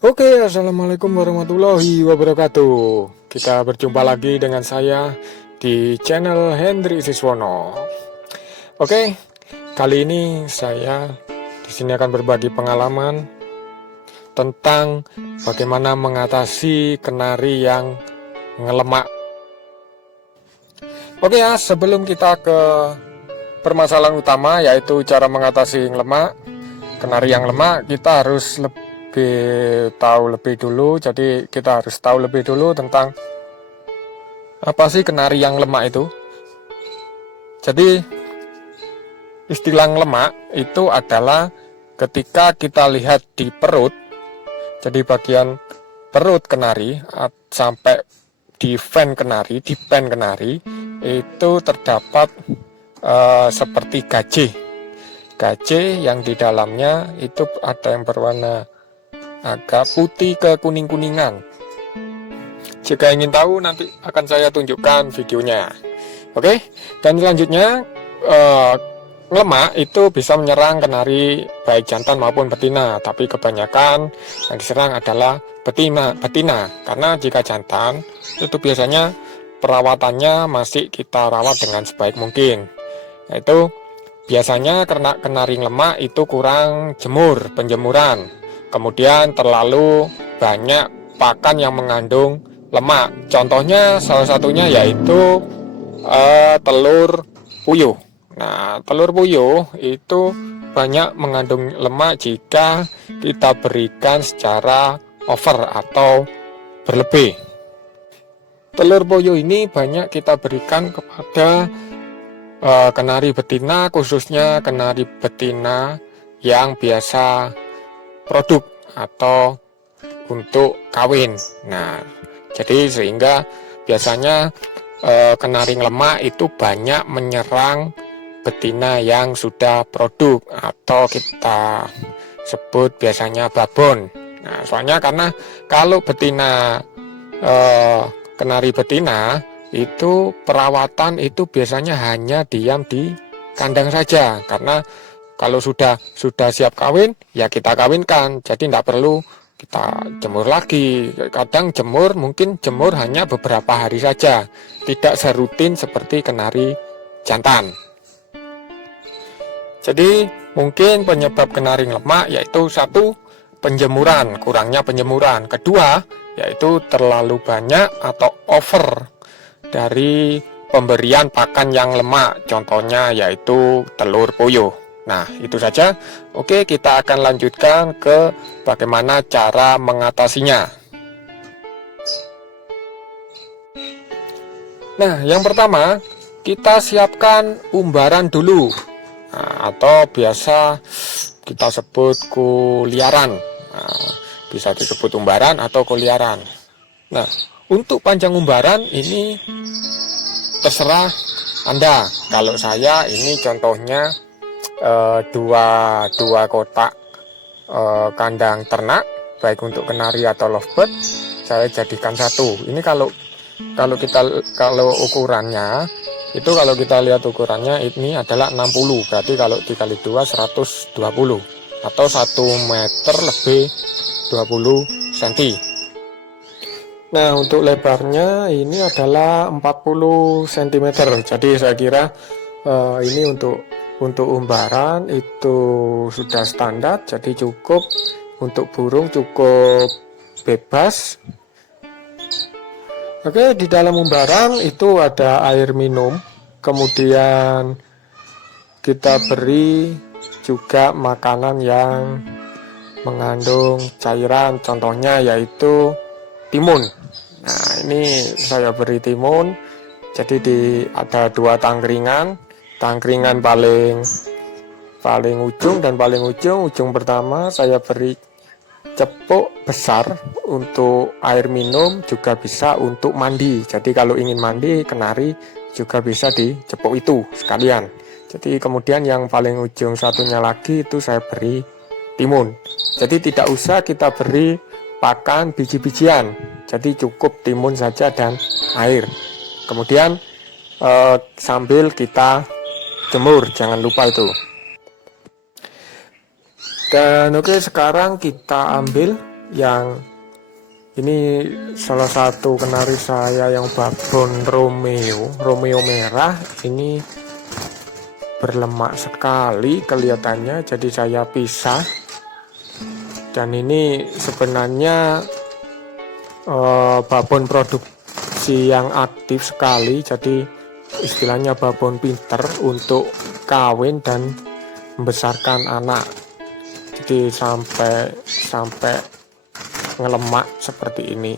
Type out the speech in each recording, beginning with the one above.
Oke, assalamualaikum warahmatullahi wabarakatuh. Kita berjumpa lagi dengan saya di channel Hendri Siswono. Oke, kali ini saya di sini akan berbagi pengalaman tentang bagaimana mengatasi kenari yang ngelemak. Oke ya, sebelum kita ke permasalahan utama yaitu cara mengatasi lemak, kenari yang lemak, kita harus tahu lebih dulu. Jadi kita harus tahu lebih dulu tentang apa sih kenari yang lemak itu. Jadi istilah lemak itu adalah ketika kita lihat di perut, jadi bagian perut kenari sampai di pen kenari itu terdapat seperti gaje yang di dalamnya itu ada yang berwarna agak putih ke kuning-kuningan. Jika ingin tahu nanti akan saya tunjukkan videonya. Oke, dan selanjutnya lemak itu bisa menyerang kenari baik jantan maupun betina, tapi kebanyakan yang diserang adalah betina karena jika jantan itu biasanya perawatannya masih kita rawat dengan sebaik mungkin, yaitu biasanya karena kenari lemak itu kurang penjemuran, kemudian terlalu banyak pakan yang mengandung lemak. Contohnya salah satunya yaitu telur puyuh. Nah, telur puyuh itu banyak mengandung lemak jika kita berikan secara over atau berlebih. Telur puyuh ini banyak kita berikan kepada kenari betina, khususnya kenari betina yang biasa produk atau untuk kawin. Nah, jadi sehingga biasanya kenari lemak itu banyak menyerang betina yang sudah produk atau kita sebut biasanya babon. Nah, soalnya karena kalau betina kenari betina itu perawatan itu biasanya hanya diam di kandang saja, karena kalau sudah siap kawin ya kita kawinkan, jadi tidak perlu kita jemur lagi. Kadang mungkin jemur hanya beberapa hari saja, tidak serutin seperti kenari jantan. Jadi mungkin penyebab kenari lemak yaitu satu, kurangnya penjemuran. Kedua, yaitu terlalu banyak atau over dari pemberian pakan yang lemak, contohnya yaitu telur puyuh. Nah, itu saja. Oke, kita akan lanjutkan ke bagaimana cara mengatasinya. Nah, yang pertama, kita siapkan umbaran dulu. Nah, atau biasa kita sebut kuliaran. Nah, bisa disebut umbaran atau kuliaran. Nah, untuk panjang umbaran ini terserah Anda. Kalau saya ini contohnya dua kotak kandang ternak, baik untuk kenari atau lovebird, saya jadikan satu. Ini kalau ukurannya itu, kalau kita lihat ukurannya ini adalah 60, berarti kalau dikali 2 120 atau 1 meter lebih 20 cm. Nah, untuk lebarnya ini adalah 40 cm. Jadi saya kira ini untuk umbaran itu sudah standar, jadi cukup. Untuk burung cukup bebas. Oke, di dalam umbaran itu ada air minum, kemudian kita beri juga makanan yang mengandung cairan, contohnya yaitu timun. Nah, ini saya beri timun. Jadi ada dua tangkringan paling ujung dan paling ujung pertama saya beri cepuk besar untuk air minum, juga bisa untuk mandi. Jadi kalau ingin mandi kenari juga bisa dicepuk itu sekalian. Jadi kemudian yang paling ujung satunya lagi itu saya beri timun. Jadi tidak usah kita beri pakan biji-bijian, jadi cukup timun saja dan air. Kemudian sambil kita jemur, jangan lupa itu. Dan oke, sekarang kita ambil yang ini salah satu kenari saya yang babon Romeo merah. Ini berlemak sekali kelihatannya, jadi saya pisah. Dan ini sebenarnya babon produksi yang aktif sekali, jadi istilahnya babon pinter untuk kawin dan membesarkan anak. Jadi sampai ngelemak seperti ini.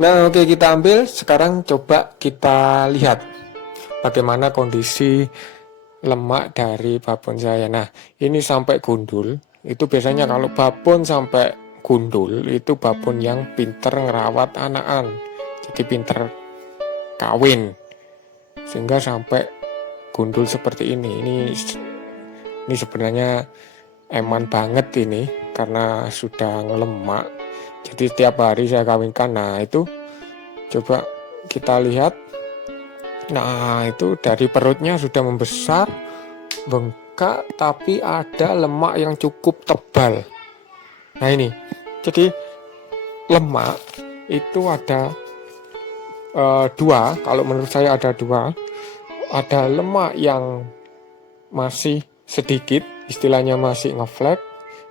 Nah, oke, kita ambil. Sekarang coba kita lihat bagaimana kondisi lemak dari babon saya. Nah, ini sampai gundul. Itu biasanya kalau babon sampai gundul itu babon yang pinter ngerawat anakan, jadi pinter kawin, sehingga sampai gundul seperti ini. Ini sebenarnya eman banget ini karena sudah ngelemak. Jadi setiap hari saya kawinkan. Nah, itu coba kita lihat. Nah, itu dari perutnya sudah membesar, bengkak, tapi ada lemak yang cukup tebal. Nah, ini. Jadi lemak itu ada dua, kalau menurut saya ada dua. Ada lemak yang masih sedikit, istilahnya masih ngeflek,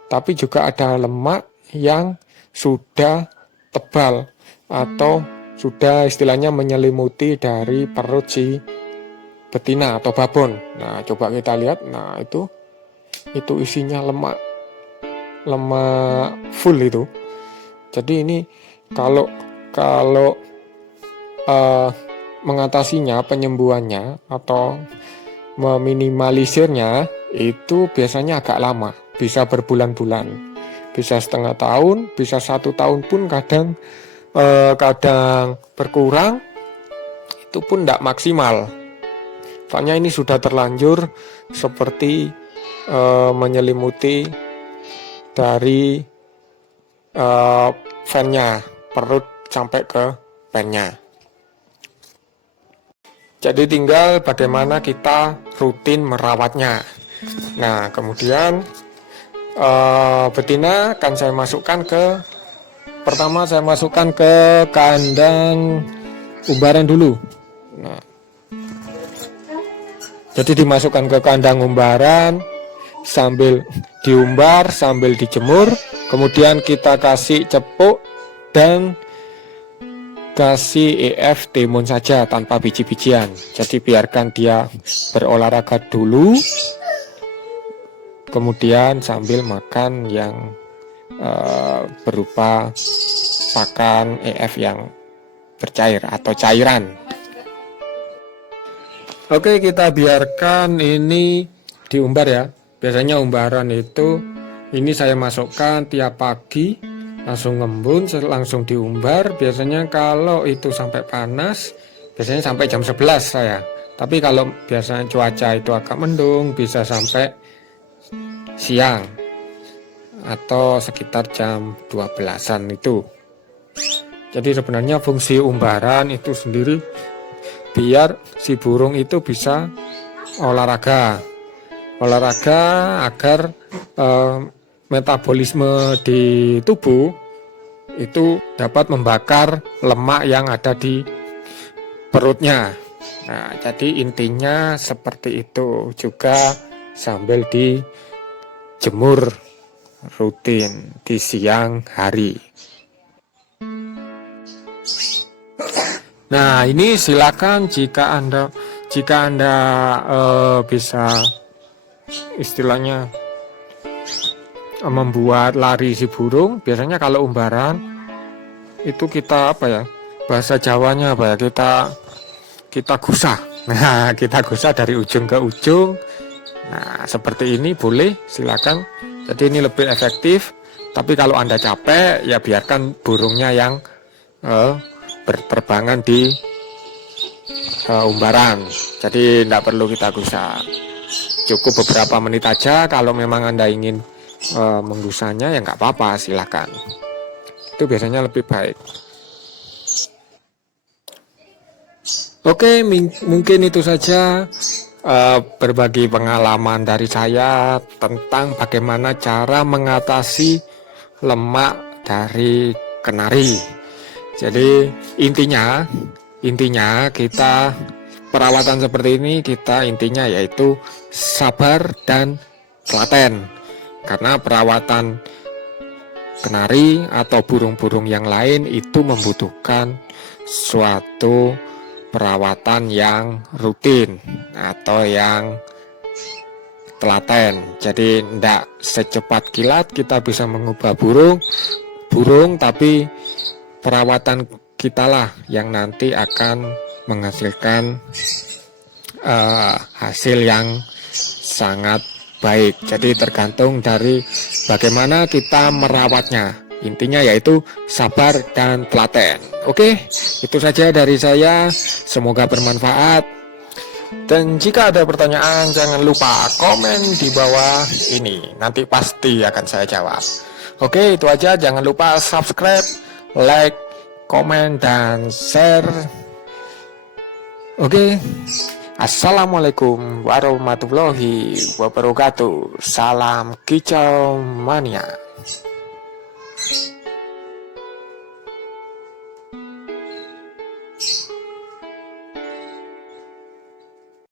tapi juga ada lemak yang sudah tebal atau sudah istilahnya menyelimuti dari perut si betina atau babon. Nah, coba kita lihat. Nah, itu isinya lemak full itu. Jadi ini kalau mengatasinya, penyembuhannya atau meminimalisirnya itu biasanya agak lama, bisa berbulan-bulan, bisa setengah tahun, bisa 1 tahun pun kadang berkurang, itu pun tidak maksimal. Soalnya ini sudah terlanjur seperti menyelimuti dari vennya, perut sampai ke vennya. Jadi tinggal bagaimana kita rutin merawatnya. Nah, kemudian betina akan saya masukkan pertama saya masukkan ke kandang umbaran dulu. Nah, jadi dimasukkan ke kandang umbaran sambil diumbar, sambil dijemur. Kemudian kita kasih cepuk dan kasih EF timun saja tanpa biji-bijian. Jadi biarkan dia berolahraga dulu, kemudian sambil makan yang berupa pakan EF yang bercair atau cairan. Oke, kita biarkan ini diumbar ya. Biasanya umbaran itu ini saya masukkan tiap pagi, langsung ngembun, langsung diumbar. Biasanya kalau itu sampai panas, biasanya sampai jam 11 saya. Tapi kalau biasanya cuaca itu agak mendung, bisa sampai siang atau sekitar jam 12-an itu. Jadi sebenarnya fungsi umbaran itu sendiri biar si burung itu bisa olahraga agar metabolisme di tubuh itu dapat membakar lemak yang ada di perutnya. Nah, jadi intinya seperti itu, juga sambil dijemur rutin di siang hari. Nah, ini silakan jika Anda bisa istilahnya membuat lari si burung. Biasanya kalau umbaran itu kita bahasa Jawanya kita gusah. Nah, kita gusah dari ujung ke ujung. Nah, seperti ini boleh, silakan. Jadi ini lebih efektif. Tapi kalau Anda capek, ya biarkan burungnya yang berterbangan di umbaran. Jadi tidak perlu kita gusah. Cukup beberapa menit aja. Kalau memang Anda ingin menggusahnya, ya nggak apa-apa, silakan. Itu biasanya lebih baik. Oke, mungkin itu saja berbagi pengalaman dari saya tentang bagaimana cara mengatasi lemak dari kenari. Jadi intinya kita perawatan seperti ini, kita intinya yaitu sabar dan telaten. Karena perawatan kenari atau burung-burung yang lain itu membutuhkan suatu perawatan yang rutin atau yang telaten. Jadi tidak secepat kilat kita bisa mengubah burung, tapi perawatan kita lah yang nanti akan menghasilkan hasil yang sangat baik. Jadi tergantung dari bagaimana kita merawatnya. Intinya yaitu sabar dan telaten. Oke, itu saja dari saya. Semoga bermanfaat. Dan jika ada pertanyaan, jangan lupa komen di bawah ini. Nanti pasti akan saya jawab. Oke, itu aja. Jangan lupa subscribe, like, komen, dan share. Oke. Assalamualaikum warahmatullahi wabarakatuh. Salam kicau mania.